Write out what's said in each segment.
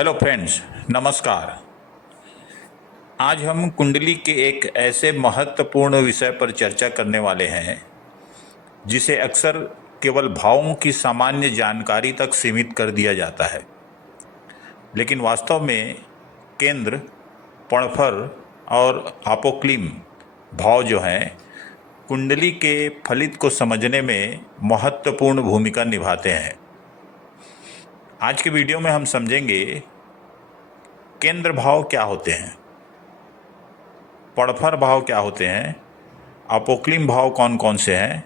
Hello friends, नमस्कार। आज हम कुंडली के एक ऐसे महत्वपूर्ण विषय पर चर्चा करने वाले हैं जिसे अक्सर केवल भावों की सामान्य जानकारी तक सीमित कर दिया जाता है, लेकिन वास्तव में केंद्र, पणफर और अपोक्लिम भाव जो हैं कुंडली के फलित को समझने में महत्वपूर्ण भूमिका निभाते हैं। आज के वीडियो में हम समझेंगे केंद्र भाव क्या होते हैं, पड़फर भाव क्या होते हैं, अपोक्लिम भाव कौन कौन से हैं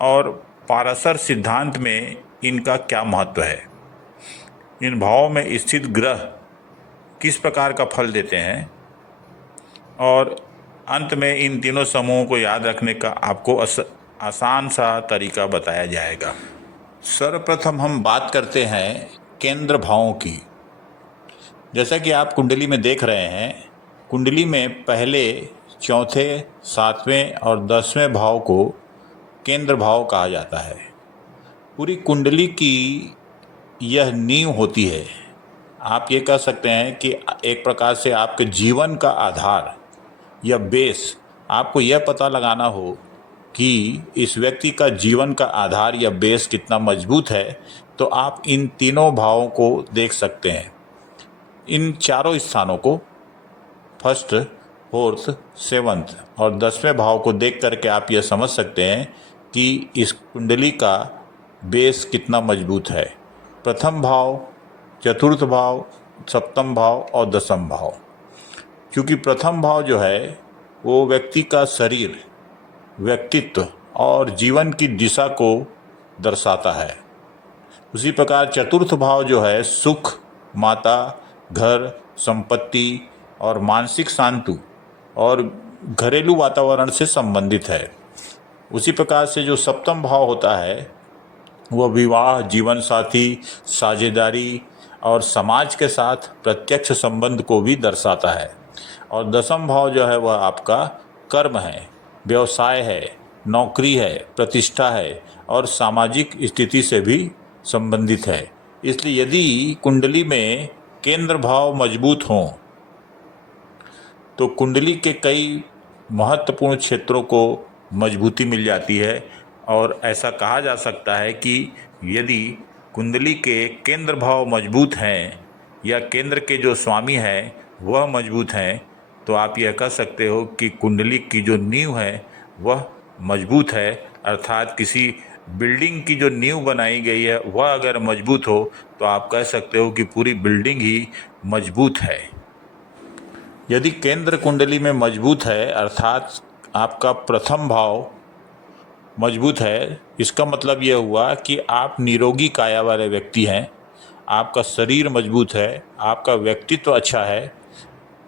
और पाराशर सिद्धांत में इनका क्या महत्व है। इन भावों में स्थित ग्रह किस प्रकार का फल देते हैं और अंत में इन तीनों समूहों को याद रखने का आपको आसान सा तरीका बताया जाएगा। सर्वप्रथम हम बात करते हैं केंद्र भावों की। जैसा कि आप कुंडली में देख रहे हैं, कुंडली में पहले, चौथे, सातवें और 10वें भाव को केंद्र भाव कहा जाता है। पूरी कुंडली की यह नींव होती है। आप ये कह सकते हैं कि एक प्रकार से आपके जीवन का आधार या बेस, आपको यह पता लगाना हो कि इस व्यक्ति का जीवन का आधार या बेस कितना मजबूत है, तो आप इन तीनों भावों को देख सकते हैं। इन चारों स्थानों को, फर्स्ट, फोर्थ, सेवंथ और 10वें भाव को देख करके आप यह समझ सकते हैं कि इस कुंडली का बेस कितना मजबूत है। प्रथम भाव, चतुर्थ भाव, सप्तम भाव और 10वां भाव। क्योंकि प्रथम भाव जो है वो व्यक्ति का शरीर, व्यक्तित्व और जीवन की दिशा को दर्शाता है। उसी प्रकार चतुर्थ भाव जो है सुख, माता, घर, संपत्ति और मानसिक शांति और घरेलू वातावरण से संबंधित है। उसी प्रकार से जो सप्तम भाव होता है वह विवाह, जीवन साथी, साझेदारी और समाज के साथ प्रत्यक्ष संबंध को भी दर्शाता है। और 10वां भाव जो है वह आपका कर्म है, व्यवसाय है, नौकरी है, प्रतिष्ठा है और सामाजिक स्थिति से भी संबंधित है। इसलिए यदि कुंडली में केंद्र भाव मजबूत हों तो कुंडली के कई महत्वपूर्ण क्षेत्रों को मजबूती मिल जाती है। और ऐसा कहा जा सकता है कि यदि कुंडली के केंद्र भाव मजबूत हैं या केंद्र के जो स्वामी हैं वह मजबूत हैं, तो आप यह कह सकते हो कि कुंडली की जो नींव है वह मजबूत है। अर्थात किसी बिल्डिंग की जो नींव बनाई गई है वह अगर मजबूत हो तो आप कह सकते हो कि पूरी बिल्डिंग ही मजबूत है। यदि केंद्र कुंडली में मजबूत है, अर्थात आपका प्रथम भाव मजबूत है, इसका मतलब यह हुआ कि आप निरोगी काया वाले व्यक्ति हैं, आपका शरीर मजबूत है, आपका व्यक्तित्व अच्छा है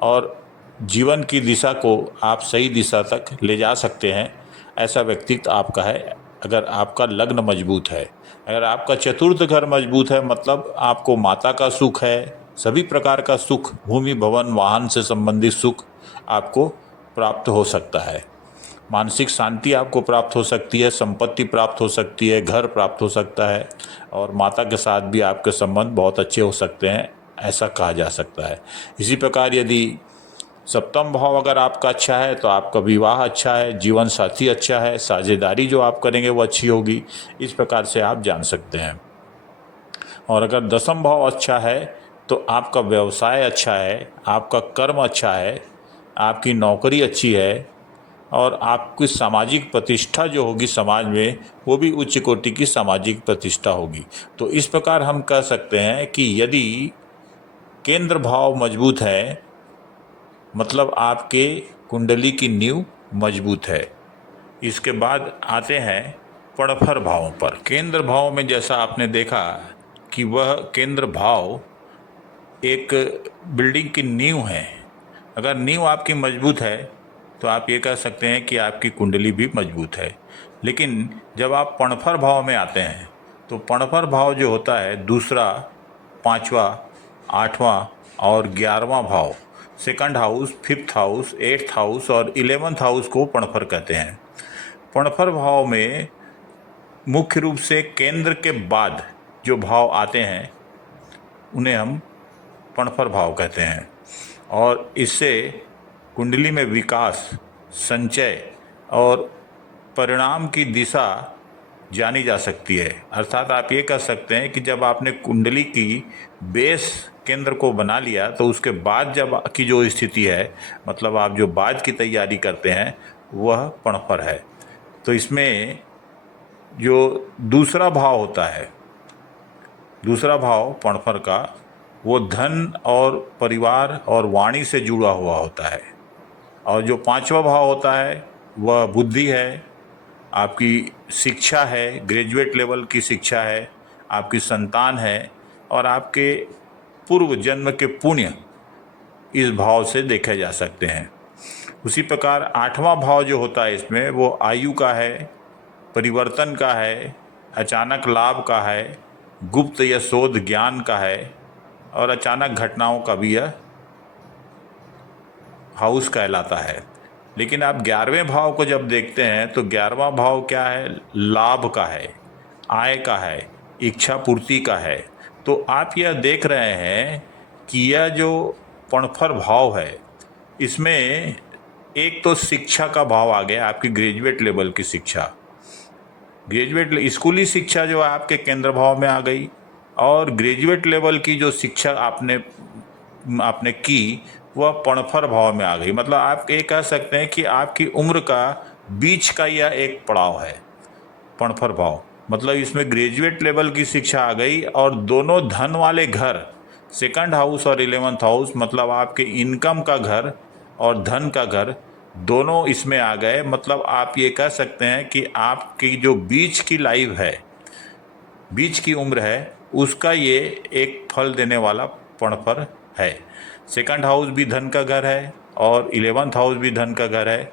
और जीवन की दिशा को आप सही दिशा तक ले जा सकते हैं। ऐसा व्यक्तित्व आपका है अगर आपका लग्न मजबूत है। अगर आपका चतुर्थ घर मजबूत है, मतलब आपको माता का सुख है, सभी प्रकार का सुख, भूमि, भवन, वाहन से संबंधित सुख आपको प्राप्त हो सकता है। मानसिक शांति आपको प्राप्त हो सकती है, संपत्ति प्राप्त हो सकती है, घर प्राप्त हो सकता है और माता के साथ भी आपके संबंध बहुत अच्छे हो सकते हैं, ऐसा कहा जा सकता है। इसी प्रकार यदि सप्तम भाव अगर आपका अच्छा है तो आपका विवाह अच्छा है, जीवन साथी अच्छा है, साझेदारी जो आप करेंगे वो अच्छी होगी। इस प्रकार से आप जान सकते हैं। और अगर 10वां भाव अच्छा है तो आपका व्यवसाय अच्छा है, आपका कर्म अच्छा है, आपकी नौकरी अच्छी है और आपकी सामाजिक प्रतिष्ठा जो होगी समाज में वो भी उच्च कोटि की सामाजिक प्रतिष्ठा होगी। तो इस प्रकार हम कह सकते हैं कि यदि केंद्र भाव मजबूत है मतलब आपके कुंडली की नींव मजबूत है। इसके बाद आते हैं पड़फर भावों पर। केंद्र भाव में जैसा आपने देखा कि वह केंद्र भाव एक बिल्डिंग की नींव है। अगर नींव आपकी मजबूत है तो आप ये कह सकते हैं कि आपकी कुंडली भी मजबूत है। लेकिन जब आप पणफर भाव में आते हैं तो पणफर भाव जो होता है दूसरा, पांचवा, 8वां और 11वां भाव, second house, fifth house, 8th house और 11th हाउस को पणफर कहते हैं। पणफर भाव में मुख्य रूप से केंद्र के बाद जो भाव आते हैं उन्हें हम पणफर भाव कहते हैं। और इससे कुंडली में विकास, संचय और परिणाम की दिशा जानी जा सकती है। अर्थात आप ये कह सकते हैं कि जब आपने कुंडली की बेस केंद्र को बना लिया तो उसके बाद जब की जो स्थिति है, मतलब आप जो बाद की तैयारी करते हैं, वह पणफर है। तो इसमें जो दूसरा भाव होता है, दूसरा भाव पणफर का, वो धन और परिवार और वाणी से जुड़ा हुआ होता है। और जो पांचवा भाव होता है वह बुद्धि है, आपकी शिक्षा है, ग्रेजुएट लेवल की शिक्षा है, आपकी संतान है और आपके पूर्व जन्म के पुण्य इस भाव से देखे जा सकते हैं। उसी प्रकार आठवां भाव जो होता है इसमें, वो आयु का है, परिवर्तन का है, अचानक लाभ का है, गुप्त या शोध ज्ञान का है और अचानक घटनाओं का भी यह हाउस कहलाता है। लेकिन आप 11वें भाव को जब देखते हैं तो 11वां भाव क्या है? लाभ का है, आय का है, इच्छा पूर्ति का है। तो आप यह देख रहे हैं कि यह जो पणफर भाव है, इसमें एक तो शिक्षा का भाव आ गया, आपकी ग्रेजुएट लेवल की शिक्षा, ग्रेजुएट स्कूली शिक्षा जो है आपके केंद्र भाव में आ गई। और ग्रेजुएट लेवल की जो शिक्षा आपने की वह पणफर भाव में आ गई। मतलब आप ये कह सकते हैं कि आपकी उम्र का बीच का यह एक पड़ाव है पणफर भाव। मतलब इसमें ग्रेजुएट लेवल की शिक्षा आ गई और दोनों धन वाले घर, सेकंड हाउस और 11th हाउस, मतलब आपके इनकम का घर और धन का घर, दोनों इसमें आ गए। मतलब आप ये कह सकते हैं कि आपकी जो बीच की लाइफ है, बीच की उम्र है, उसका ये एक फल देने वाला पणफर है। सेकंड हाउस भी धन का घर है और 11th हाउस भी धन का घर है।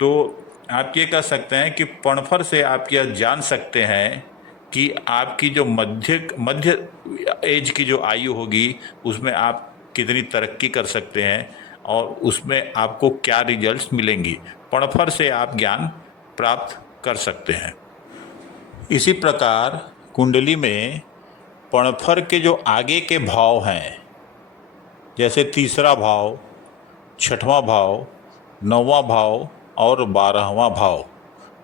तो आप ये कह सकते हैं कि पणफर से आप यह जान सकते हैं कि आपकी जो मध्य एज की जो आयु होगी उसमें आप कितनी तरक्की कर सकते हैं और उसमें आपको क्या रिजल्ट्स मिलेंगी। पणफर से आप ज्ञान प्राप्त कर सकते हैं। इसी प्रकार कुंडली में पणफर के जो आगे के भाव हैं, जैसे तीसरा भाव, छठवां भाव, 9वां भाव और 12वां भाव,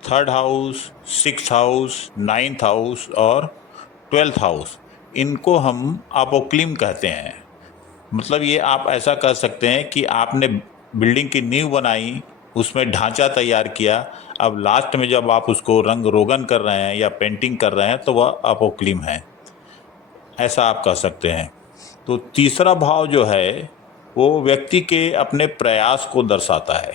third house, 6th house, 9th house और 12th हाउस, इनको हम अपोक्लिम कहते हैं। मतलब ये आप ऐसा कर सकते हैं कि आपने बिल्डिंग की नींव बनाई, उसमें ढांचा तैयार किया, अब लास्ट में जब आप उसको रंग रोगन कर रहे हैं या पेंटिंग कर रहे हैं तो वह अपोक्लिम है, ऐसा आप कह सकते हैं। तो तीसरा भाव जो है वो व्यक्ति के अपने प्रयास को दर्शाता है।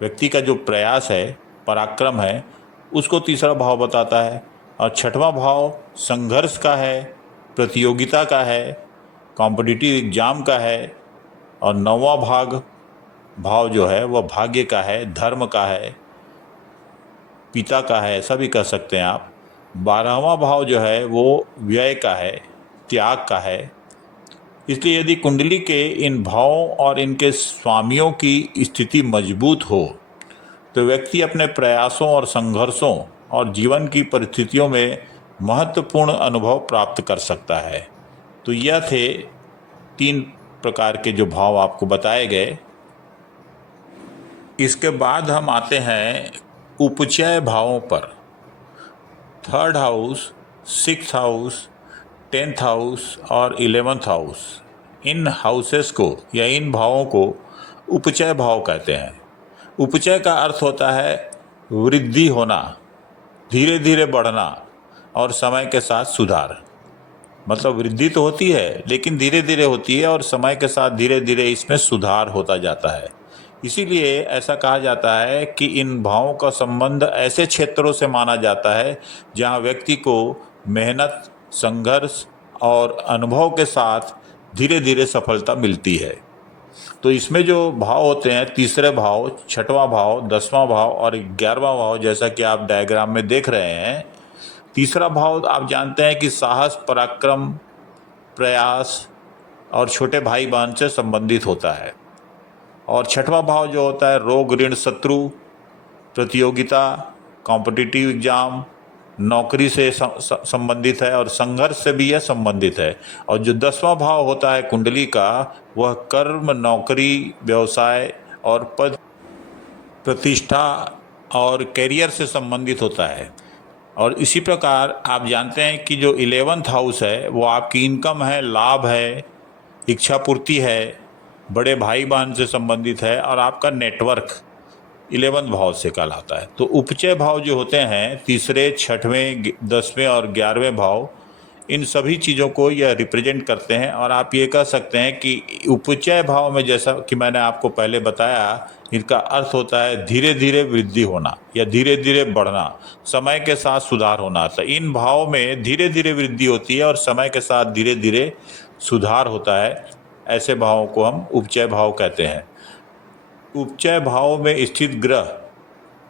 व्यक्ति का जो प्रयास है, पराक्रम है, उसको तीसरा भाव बताता है। और छठवां भाव संघर्ष का है, प्रतियोगिता का है, कॉम्पिटिटिव एग्जाम का है। और 9वां भाव जो है वह भाग्य का है, धर्म का है, पिता का है, ऐसा भी कह सकते हैं आप। 12वां भाव जो है वो व्यय का है, त्याग का है। इसलिए यदि कुंडली के इन भावों और इनके स्वामियों की स्थिति मजबूत हो तो व्यक्ति अपने प्रयासों और संघर्षों और जीवन की परिस्थितियों में महत्वपूर्ण अनुभव प्राप्त कर सकता है। तो यह थे 3 प्रकार के जो भाव आपको बताए गए। इसके बाद हम आते हैं उपचय भावों पर। Third house, 6th house, 10th house और 11th हाउस, इन हाउसेस को या इन भावों को उपचय भाव कहते हैं। उपचय का अर्थ होता है वृद्धि होना, धीरे धीरे बढ़ना और समय के साथ सुधार। मतलब वृद्धि तो होती है लेकिन धीरे धीरे होती है और समय के साथ धीरे धीरे इसमें सुधार होता जाता है। इसीलिए ऐसा कहा जाता है कि इन भावों का संबंध ऐसे क्षेत्रों से माना जाता है जहां व्यक्ति को मेहनत, संघर्ष और अनुभव के साथ धीरे धीरे सफलता मिलती है। तो इसमें जो भाव होते हैं, तीसरे भाव, छठवां भाव, 10वां भाव और 11वां भाव, जैसा कि आप डायग्राम में देख रहे हैं। तीसरा भाव आप जानते हैं कि साहस, पराक्रम, प्रयास और छोटे भाई बहन से संबंधित होता है। और छठवां भाव जो होता है रोग, ऋण, शत्रु, प्रतियोगिता, कॉम्पिटिटिव एग्जाम, नौकरी से संबंधित है और संघर्ष से भी यह संबंधित है। और जो 10वां भाव होता है कुंडली का, वह कर्म, नौकरी, व्यवसाय और पद प्रतिष्ठा और करियर से संबंधित होता है। और इसी प्रकार आप जानते हैं कि जो 11th हाउस है वो आपकी इनकम है, लाभ है, इच्छा पूर्ति है, बड़े भाई बहन से संबंधित है और आपका नेटवर्क 11वें भाव से कहलाता है। तो उपचय भाव जो होते हैं, तीसरे, छठवें, 10वें और 11वें भाव, इन सभी चीज़ों को यह रिप्रेजेंट करते हैं। और आप ये कह सकते हैं कि उपचय भाव में, जैसा कि मैंने आपको पहले बताया, इनका अर्थ होता है धीरे धीरे वृद्धि होना या धीरे धीरे बढ़ना, समय के साथ सुधार होना। तो इन भाव में धीरे धीरे वृद्धि होती है और समय के साथ धीरे धीरे सुधार होता है। ऐसे भावों को हम उपचय भाव कहते हैं। उपचय भाव में स्थित ग्रह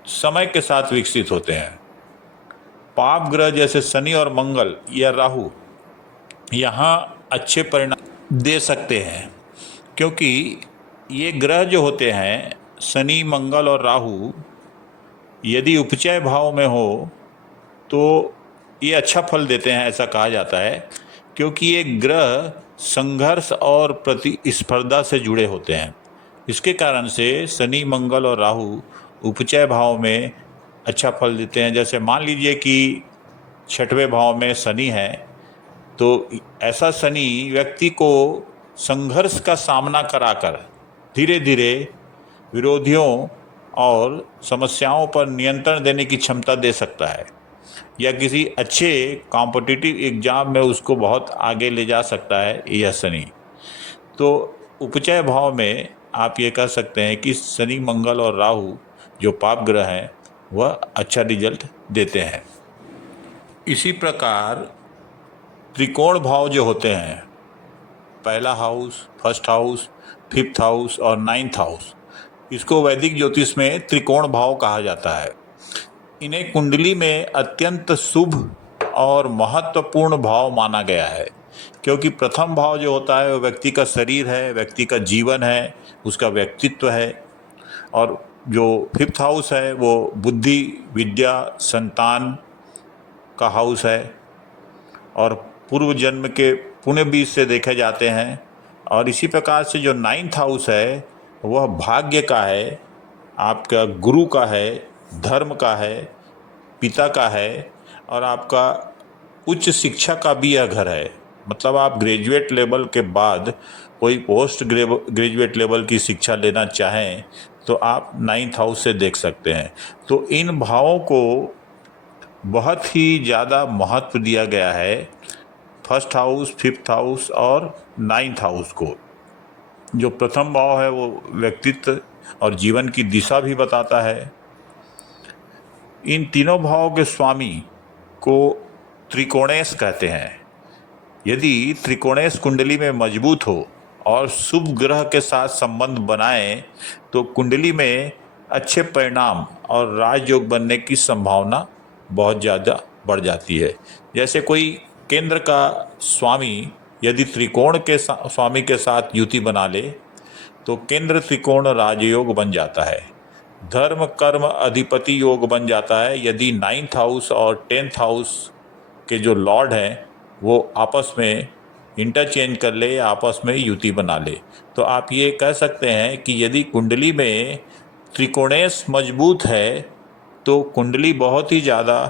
समय के साथ विकसित होते हैं। पाप ग्रह जैसे शनि और मंगल या राहु यहाँ अच्छे परिणाम दे सकते हैं, क्योंकि ये ग्रह जो होते हैं, शनि, मंगल और राहु, यदि उपचय भाव में हो तो ये अच्छा फल देते हैं, ऐसा कहा जाता है, क्योंकि ये ग्रह संघर्ष और प्रतिस्पर्धा से जुड़े होते हैं। इसके कारण से शनि, मंगल और राहु उपचय भाव में अच्छा फल देते हैं। जैसे मान लीजिए कि 6वें भाव में शनि है, तो ऐसा शनि व्यक्ति को संघर्ष का सामना कराकर धीरे धीरे विरोधियों और समस्याओं पर नियंत्रण देने की क्षमता दे सकता है, या किसी अच्छे कॉम्पिटिटिव एग्जाम में उसको बहुत आगे ले जा सकता है यह शनि। तो उपचय भाव में आप ये कह सकते हैं कि शनि, मंगल और राहु जो पाप ग्रह हैं वह अच्छा रिजल्ट देते हैं। इसी प्रकार त्रिकोण भाव जो होते हैं, पहला house, first house, 5th house और 9th हाउस, इसको वैदिक ज्योतिष में त्रिकोण भाव कहा जाता है। इन्हें कुंडली में अत्यंत शुभ और महत्वपूर्ण भाव माना गया है, क्योंकि प्रथम भाव जो होता है वो व्यक्ति का शरीर है, व्यक्ति का जीवन है, उसका व्यक्तित्व है। और जो 5th हाउस है वो बुद्धि, विद्या, संतान का हाउस है और पूर्व जन्म के पुण्य बीज से देखे जाते हैं। और इसी प्रकार से जो 9th हाउस है वह भाग्य का है, आपका गुरु का है, धर्म का है, पिता का है और आपका उच्च शिक्षा का भी यह घर है। मतलब आप ग्रेजुएट लेवल के बाद कोई पोस्ट ग्रेजुएट लेवल की शिक्षा लेना चाहें तो आप 9th हाउस से देख सकते हैं। तो इन भावों को बहुत ही ज़्यादा महत्व दिया गया है, 1st हाउस, 5th हाउस और 9th हाउस को। जो प्रथम भाव है वो व्यक्तित्व और जीवन की दिशा भी बताता है। इन तीनों भावों के स्वामी को त्रिकोणेश कहते हैं। यदि त्रिकोणेश कुंडली में मजबूत हो और शुभ ग्रह के साथ संबंध बनाए तो कुंडली में अच्छे परिणाम और राजयोग बनने की संभावना बहुत ज़्यादा बढ़ जाती है। जैसे कोई केंद्र का स्वामी यदि त्रिकोण के स्वामी के साथ युति बना ले तो केंद्र त्रिकोण राजयोग बन जाता है। धर्म कर्म अधिपति योग बन जाता है यदि 9th हाउस और 10th हाउस के जो लॉर्ड हैं वो आपस में इंटरचेंज कर ले या आपस में युति बना ले। तो आप ये कह सकते हैं कि यदि कुंडली में त्रिकोणेश मजबूत है तो कुंडली बहुत ही ज़्यादा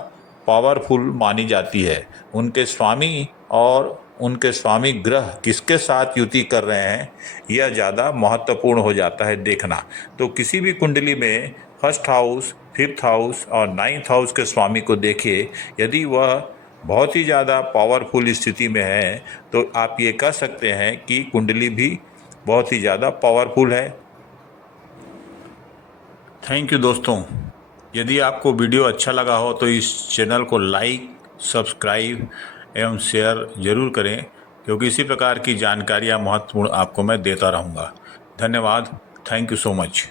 पावरफुल मानी जाती है। उनके स्वामी और उनके स्वामी ग्रह किसके साथ युति कर रहे हैं यह ज़्यादा महत्वपूर्ण हो जाता है देखना। तो किसी भी कुंडली में 1st हाउस, 5th हाउस और 9th हाउस के स्वामी को देखिए, यदि वह बहुत ही ज़्यादा पावरफुल स्थिति में है तो आप ये कह सकते हैं कि कुंडली भी बहुत ही ज़्यादा पावरफुल है। थैंक यू दोस्तों। यदि आपको वीडियो अच्छा लगा हो तो इस चैनल को लाइक, सब्सक्राइब एवं शेयर ज़रूर करें, क्योंकि इसी प्रकार की जानकारियाँ महत्वपूर्ण आपको मैं देता रहूँगा। धन्यवाद। Thank you so much.